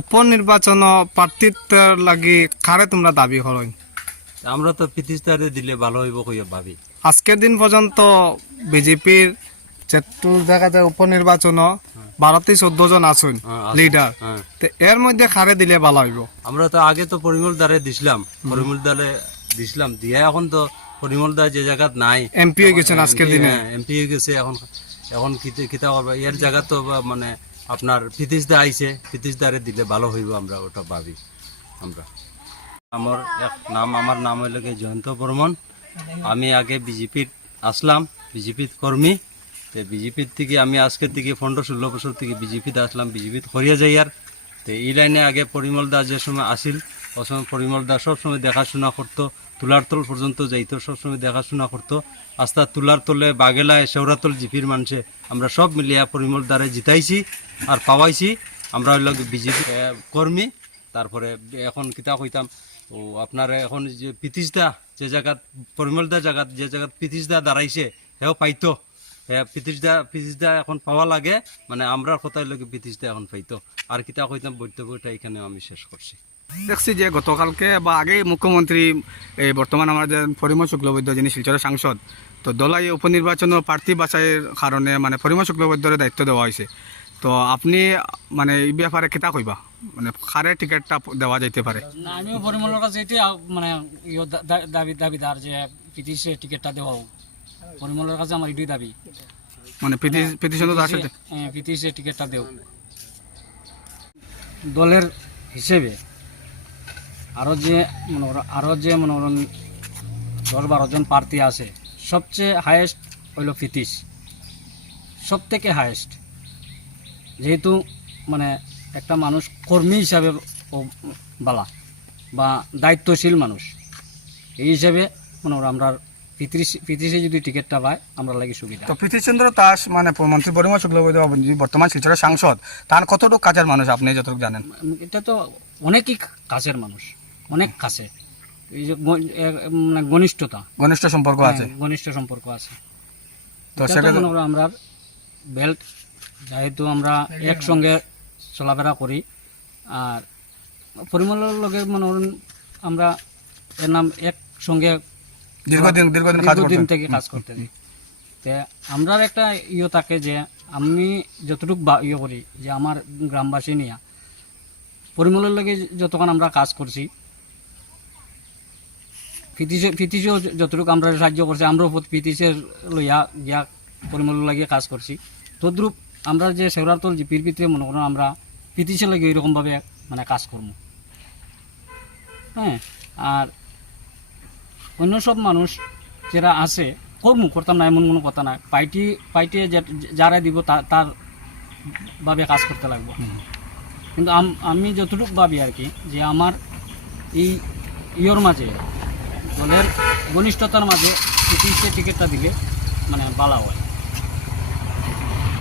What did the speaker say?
উপনির্বাচন প্রার্থিত্বের লাগি কারে তোমরা দাবি করো? আমরা তো পিতিস্তারে দিলে ভালো হইব কইয়া ভাবি। আজকের দিন পর্যন্ত বিজেপির যেটু দেখা যায় উপনির্বাচন 12-14 জন আছেন লিডার, তো এর মধ্যে কারে দিলে ভালো হইব? আমরা তো আগে তো পরিমল দ্বারে দিছিলাম, দিয়ে এখন তো পরিমল দা যে জায়গাত নাই, এমপি হয়ে গেছেন আজকের দিনে। এমপি হয়ে গেছে। এখন কিতা করবা, এর জায়গা তো মানে আপনার পিতিসদা আইছে, পিতিসদারে দিলে ভালো হইব, আমরা ওটা ভাবি। আমার নাম হইল জয়ন্ত বর্মন। আমি আগে বিজেপির আসলাম, বিজেপির কর্মী। বিজেপির থেকে আমি আজকের থেকে 15-16 বছর থেকে বিজেপিতে আসলাম, বিজেপিতে করিয়া যাই। আর তো এই লাইনে আগে পরিমল দা যে সময় আসিল, ওই সময় পরিমল দা সবসময় দেখাশোনা করতো, তুলার তল পর্যন্ত যাইতো, সবসময় দেখাশোনা করতো। আস্তা তুলার তলে বাগেলায় শেওরাতল জিপির মানুষে আমরা সব মিলিয়া পরিমল দ্বারে জিতাইছি আর পাওয়াইছি। আমরা হইল বিজেপি কর্মী। তারপরে এখন কিতা কইতাম, ও আপনার এখন যে পিতিসদা যে জায়গাত পরিমল দা জায়গাত যে জায়গাত পিতিসদা দাঁড়াইছে হেও পাইতো, হ্যাঁ পিতিসদা এখন পাওয়া লাগে, মানে আমরা কোথায় লোক পিতিসদা এখন পাইতো। আর কিতা কইতাম বক্তব্যটা এখানে আমি শেষ করছি। দেখছি যে গতকালকে বা আগে মুখ্যমন্ত্রী বর্তমান আমার যে পরিমল শুক্লবৈদ্য যিনি শিলচরের সাংসদ, তো দলাই উপনির্বাচন প্রার্থী বাছাইয়ের কারণে মানে পরিমল শুক্লবৈদ্যের দায়িত্ব দেওয়া হয়েছে। তো আপনি মানে এই ব্যাপারে কিতা কইবা, মানে কারে টিকিটটা দেওয়া যাইতে পারে? না, আমিও পরিমলের কাছে এটাই মানে দাবিদার যে পিটিশে টিকিটটা দেওয়া হোক। পরিমলের কাছে আমার এটাই দাবি, মানে পিটিশন তো আসলে পিটিশে টিকিটটা দেও। দলের হিসেবে আরও যে মনে করেন 10-12 জন প্রার্থী আছে, সবচেয়ে হায়েস্ট হইল পিতিশ, সব থেকে হায়েস্ট। যেহেতু মানে একটা মানুষ কর্মী হিসাবে বালা বা দায়িত্বশীল মানুষ, এই হিসাবে মনে করেন আমরা পিতিশে যদি টিকিটটা পাই আমরা লাগি সুবিধা। তো পৃথিশচন্দ্র দাস মানে মন্ত্রী পরিমল শুক্লবৈদ্য বর্তমান শিলচরের সাংসদ, তার কতটুকু কাজের মানুষ আপনি যতটুকু জানেন? এটা তো অনেকই কাছের মানুষ, অনেক কাছে, এই যে মানে ঘনিষ্ঠ সম্পর্ক আছে। তো সেটা মনে করেন আমরা বেল্ট, যেহেতু আমরা একসঙ্গে চলাফেরা করি, আর পরিমলের লগে মনে করেন আমরা এর নাম একসঙ্গে দীর্ঘদিন থেকে কাজ করতে দিই। তে আমরা একটা থাকে যে আমি যতটুকু করি যে আমার গ্রামবাসী নিয়ে পরিমলের লগে যতক্ষণ আমরা কাজ করছি, ফিতিসেও যতটুকু আমরা সাহায্য করছি, আমরাও ফিতিসে লইয়া গিয়া পরিমলের লাগিয়ে কাজ করছি। তদ্রূপ আমরা যে শেওরাতল জিপির ভিতরে মনে করেন আমরা ফিতিসে লাগে এরকমভাবে মানে কাজ করব। হ্যাঁ, আর অন্য সব মানুষ যারা আছে করতাম না এমন কোনো কথা না, পাইটি যারা দিব তার ভাবে কাজ করতে লাগবো। কিন্তু আমি যতটুকু ভাবি আর কি, যে আমার এই ইয়োর মাঝে দলের ঘনিষ্ঠতার মাঝে টিকিটটা দিলে মানে ভালো হয়।